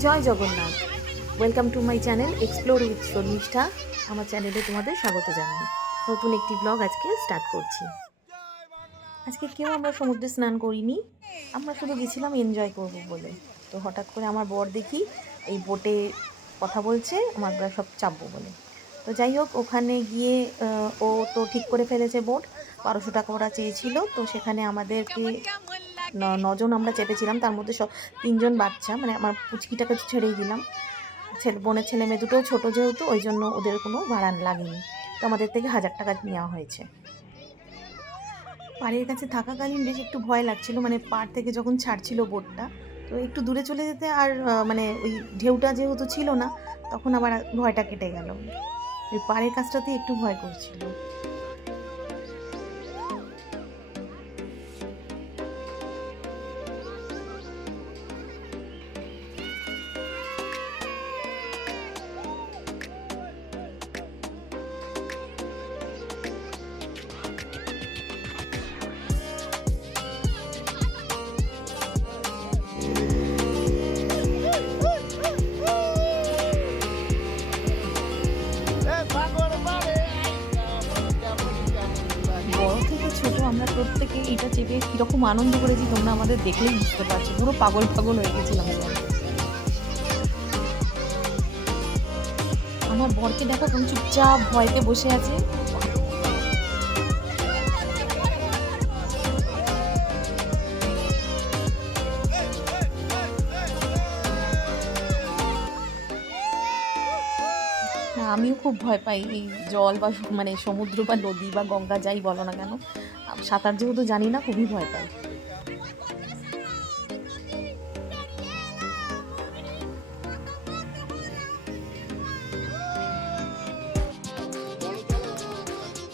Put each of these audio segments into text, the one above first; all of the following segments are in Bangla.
Joy Jagannath. Welcome to my channel explore with Sharmishtha. আমার চ্যানেলে তোমাদের স্বাগত জানাই। নতুন একটি ব্লগ আজকে স্টার্ট করছি। আজকে কেউ আমরা সমুদ্রে স্নান করিনি, আমরা শুধু গেছিলাম এনজয় করব বলে। তো হঠাৎ করে আমার বর দেখি এই বোটে কথা বলছে, আমরা সব চাপবো বলে। তো যাই হোক, ওখানে গিয়ে ও তো ঠিক করে ফেলেছে বোট। 1200 টাকা ওরা চেয়েছিল, তো সেখানে আমাদেরকে নজন আমরা চেপেছিলাম, তার মধ্যে সব 3জন বাচ্চা, মানে আমার পুচকিটাকে তো ছেড়েই দিলাম। বোনের ছেলে মেয়ে দুটোও ছোটো যেহেতু, ওই জন্য ওদের কোনো ভাড়া লাগেনি। তো আমাদের থেকে 1000 টাকা নেওয়া হয়েছে। পাড়ের কাছে থাকাকালীন বেশ একটু ভয় লাগছিল, মানে পাড় থেকে যখন ছাড়ছিল বোটটা, তো একটু দূরে চলে যেতে আর মানে ওই ঢেউটা যেহেতু ছিল না, তখন আবার ভয়টা কেটে গেল। ওই পাড়ের কাছটাতেই একটু ভয় করছিল। বড় থেকে ছোট আমরা প্রত্যেকে এটা চেপে কীরকম আনন্দ করেছি তোমরা আমাদের দেখলেই বুঝতে পারছো। পুরো পাগল পাগল হয়ে গেছিলাম সব। আমার বরকে দেখো কোন চুপচাপ ভয়তে বসে আছে। না, আমিও খুব ভয় পাই এই জল বা মানে সমুদ্র বা নদী বা গঙ্গা যাই বলো না কেন। সাঁতার যেহেতু জানি না, খুবই ভয় পাই।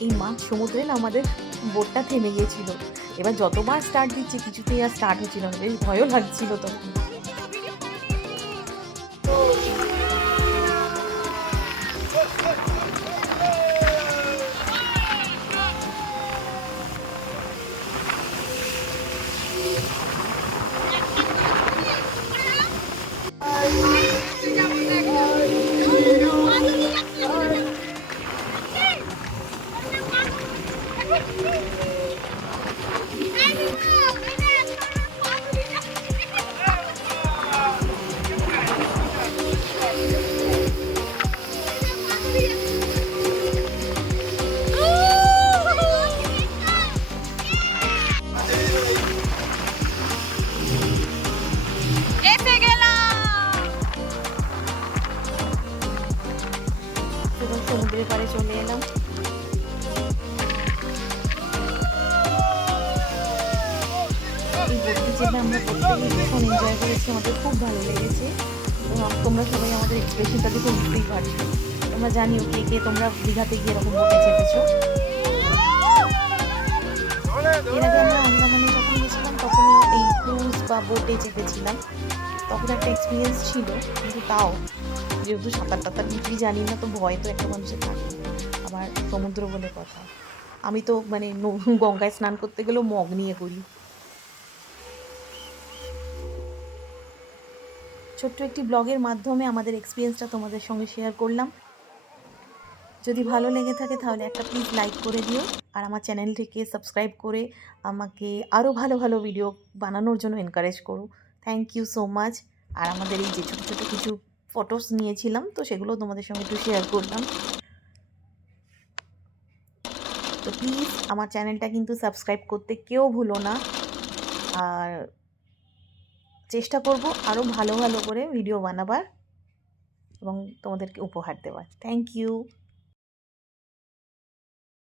এই মাঝ সমুদ্রে না আমাদের বোটটা থেমে গিয়েছিল। এবার যতবার স্টার্ট দিচ্ছে কিছুতেই আর স্টার্ট হচ্ছিল না, বেশ ভয়ও লাগছিল তখন। এবার সমুদ্রের পাড়ে চলে এলাম। এই বোটে চেপে আমরা প্রত্যেকেই ভীষণ এনজয় করেছি, আমাদের খুব ভালো লেগেছে। তোমরা সবাই আমাদের এক্সপ্রেশনটা দেখে বুঝতেই পারছো। তোমরা জানিও কে কে তোমরা দীঘাতে গিয়ে এরকম বোটে চেপেছো। এর আগে আমরা আন্দামানে যখন গেছিলাম তখনও এই ক্রুজ বা বোটে চেপেছিলাম, তখন একটা এক্সপিরিয়েন্স ছিল। কিন্তু তাও যেহেতু সাঁতার টাতার কিছুই জানি না, তো ভয় তো একটা মানুষের থাকে। আবার সমুদ্র বলে কথা, আমি তো মানে গঙ্গায় স্নান করতে গেলেও মগ নিয়ে করি। ছোট্ট একটি ব্লগের মাধ্যমে আমাদের এক্সপিরিয়েন্সটা তোমাদের সঙ্গে শেয়ার করলাম। যদি ভালো লেগে থাকে তাহলে একটা প্লিজ লাইক করে দিও, আর আমার চ্যানেলটিকে সাবস্ক্রাইব করে আমাকে আরও ভালো ভালো ভিডিও বানানোর জন্য এনকারেজ করো। Thank you so much. আর আমাদের এই যে ছোটো ছোটো কিছু ফটোস নিয়েছিলাম, তো সেগুলো তোমাদের সঙ্গে একটু শেয়ার করলাম। তো প্লিজ আমার চ্যানেলটা কিন্তু সাবস্ক্রাইব করতে কেউ ভুলো না। আর চেষ্টা করব আরও ভালো ভালো করে ভিডিও বানাবার এবং তোমাদেরকে উপহার দেওয়ার। Thank you.